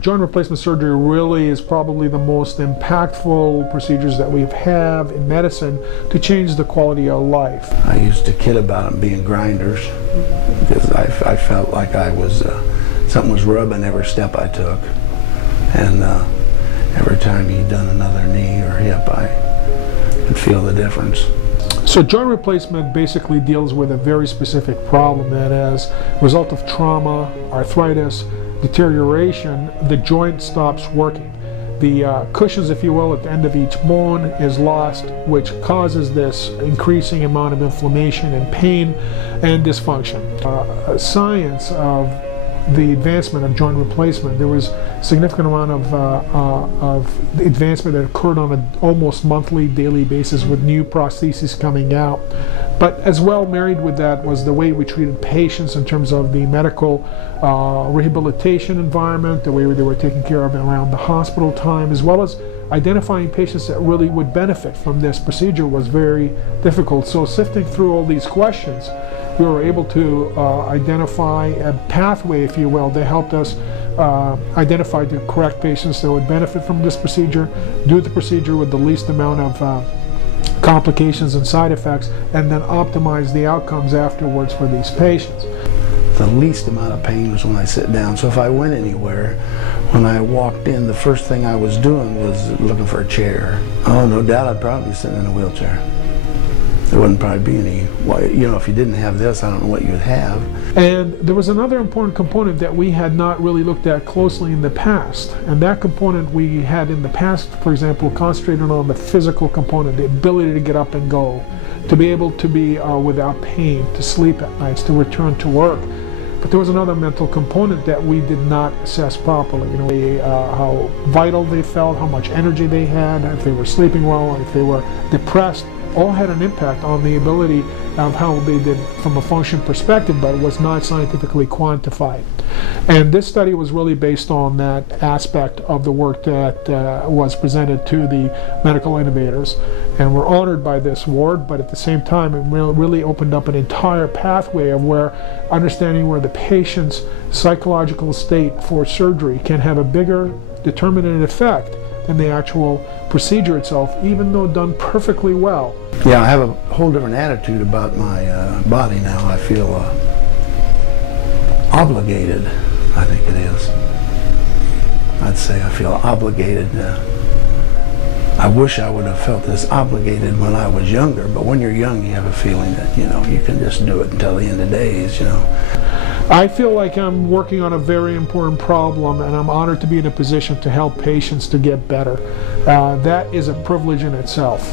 Joint replacement surgery really is probably the most impactful procedures that we have in medicine to change the quality of life. I used to kid about them being grinders because I felt like I was, something was rubbing every step I took. And every time he'd done another knee or hip, I could feel the difference. So joint replacement basically deals with a very specific problem, that as a result of trauma, arthritis, deterioration, the joint stops working. The cushions, if you will, at the end of each bone is lost, which causes this increasing amount of inflammation and pain and dysfunction. Science of the advancement of joint replacement, there was a significant amount of advancement that occurred on an almost monthly, daily basis with new prostheses coming out. But as well, married with that was the way we treated patients in terms of the medical rehabilitation environment, the way they were taken care of around the hospital time, as well as identifying patients that really would benefit from this procedure was very difficult. So sifting through all these questions, we were able to identify a pathway, if you will, that helped us identify the correct patients that would benefit from this procedure, do the procedure with the least amount of complications and side effects, and then optimize the outcomes afterwards for these patients. The least amount of pain was when I sit down. So if I went anywhere, when I walked in, the first thing I was doing was looking for a chair. Oh, no doubt I'd probably be sitting in a wheelchair. There wouldn't probably be any, you know, if you didn't have this, I don't know what you'd have. And there was another important component that we had not really looked at closely in the past. And that component we had in the past, for example, concentrated on the physical component, the ability to get up and go, to be able to be without pain, to sleep at nights, to return to work. But there was another mental component that we did not assess properly. You know, how vital they felt, how much energy they had, if they were sleeping well, if they were depressed, all had an impact on the ability of how they did from a function perspective, but it was not scientifically quantified. And this study was really based on that aspect of the work that was presented to the medical innovators. And we're honored by this award, but at the same time, it really opened up an entire pathway of where understanding where the patient's psychological state for surgery can have a bigger determinant effect than the actual procedure itself, even though done perfectly well. Yeah, I have a whole different attitude about my body now. I feel obligated, I think it is. I'd say I feel obligated. I wish I would have felt this obligated when I was younger, but when you're young, you have a feeling that, you know, you can just do it until the end of days, you know. I feel like I'm working on a very important problem, and I'm honored to be in a position to help patients to get better. That is a privilege in itself.